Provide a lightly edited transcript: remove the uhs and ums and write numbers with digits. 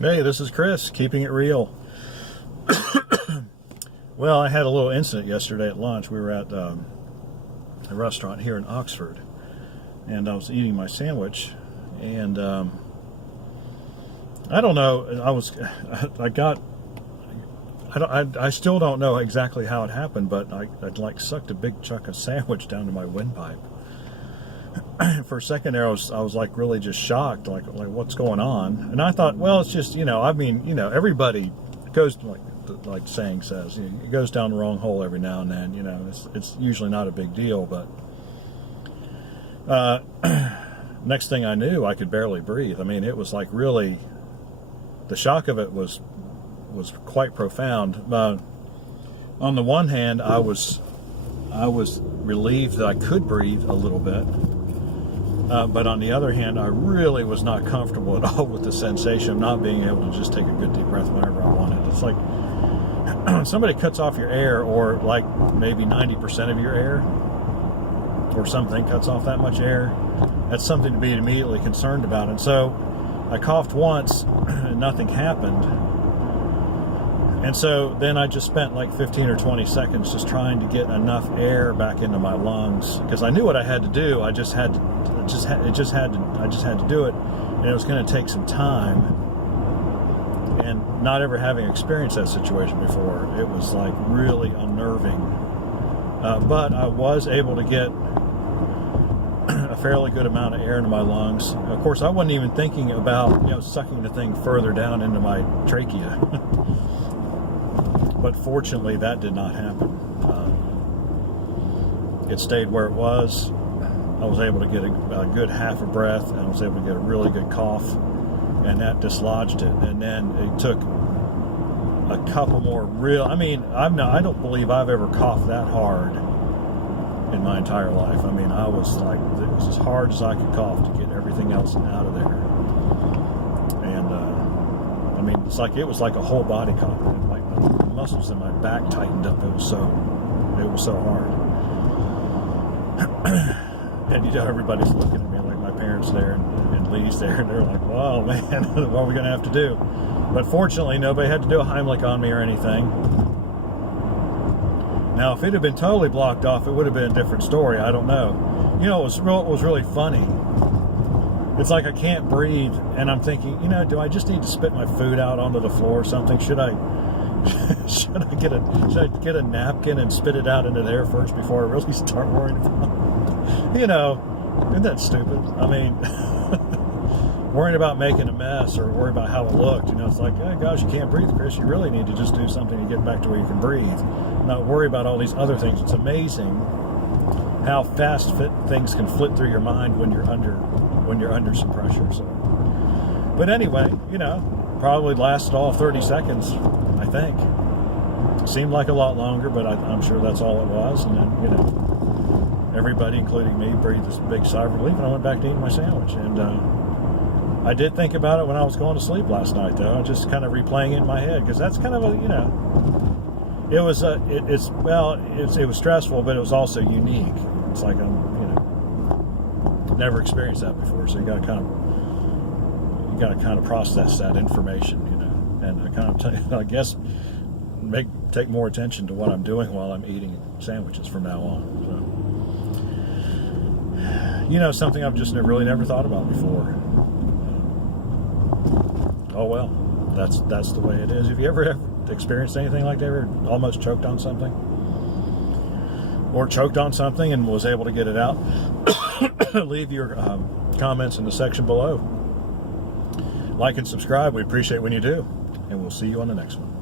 Hey, this is Chris, keeping it real. Well, I had a little incident yesterday at lunch. We were at a restaurant here in Oxford, and I was eating my sandwich, and I don't know. I still don't know exactly how it happened, but I like sucked a big chunk of sandwich down to my windpipe. For a second there, I was like really just shocked, like what's going on? And I thought, well, it's just, everybody goes, like the saying says, it goes down the wrong hole every now and then. It's usually not a big deal, but next thing I knew, I could barely breathe. I mean, it was like really, the shock of it was quite profound. On the one hand, I was relieved that I could breathe a little bit. But on the other hand, I really was not comfortable at all with the sensation of not being able to just take a good deep breath whenever I wanted. It's like when somebody cuts off your air, or like maybe 90% of your air, or something cuts off that much air, that's something to be immediately concerned about. And so I coughed once and nothing happened. And so then I just spent like 15 or 20 seconds just trying to get enough air back into my lungs, because I knew what I had to do. I just had to do it, and it was going to take some time. And not ever having experienced that situation before, it was like really unnerving. But I was able to get a fairly good amount of air into my lungs. Of course, I wasn't even thinking about sucking the thing further down into my trachea. But fortunately, that did not happen. It stayed where it was. I was able to get a good half a breath, and I was able to get a really good cough, and that dislodged it. And then it took a couple more I don't believe I've ever coughed that hard in my entire life. I mean, it was as hard as I could cough to get everything else out of there. And it was like a whole body cough. Like the muscles in my back tightened up. It was so hard. And everybody's looking at me, like my parents there and Lee's there, and they're like, "Wow, man, what are we going to have to do?" But fortunately, nobody had to do a Heimlich on me or anything. Now, if it had been totally blocked off, it would have been a different story. I don't know. It was really funny. It's like I can't breathe, and I'm thinking, do I just need to spit my food out onto the floor or something? Should I get a napkin and spit it out into there first before I really start worrying about it? Isn't that stupid? I mean, worrying about making a mess or worrying about how it looked, it's like, oh gosh, you can't breathe, Chris. You really need to just do something to get back to where you can breathe, not worry about all these other things. It's amazing how fast things can flit through your mind when you're under some pressure. So, but anyway, probably lasted all 30 seconds, I think. It seemed like a lot longer, but I'm sure that's all it was. And then, everybody, including me, breathed this big sigh of relief, and I went back to eating my sandwich. And I did think about it when I was going to sleep last night, though. Just kind of replaying it in my head, because that's kind of it was stressful, but it was also unique. It's like never experienced that before, so you got to kind of process that information, and I guess take more attention to what I'm doing while I'm eating sandwiches from now on. So, something I've just never thought about before. Oh well, that's the way it is. Have you ever experienced anything like that? Ever almost choked on something? Or choked on something and was able to get it out? Leave your comments in the section below. Like and subscribe. We appreciate when you do. And we'll see you on the next one.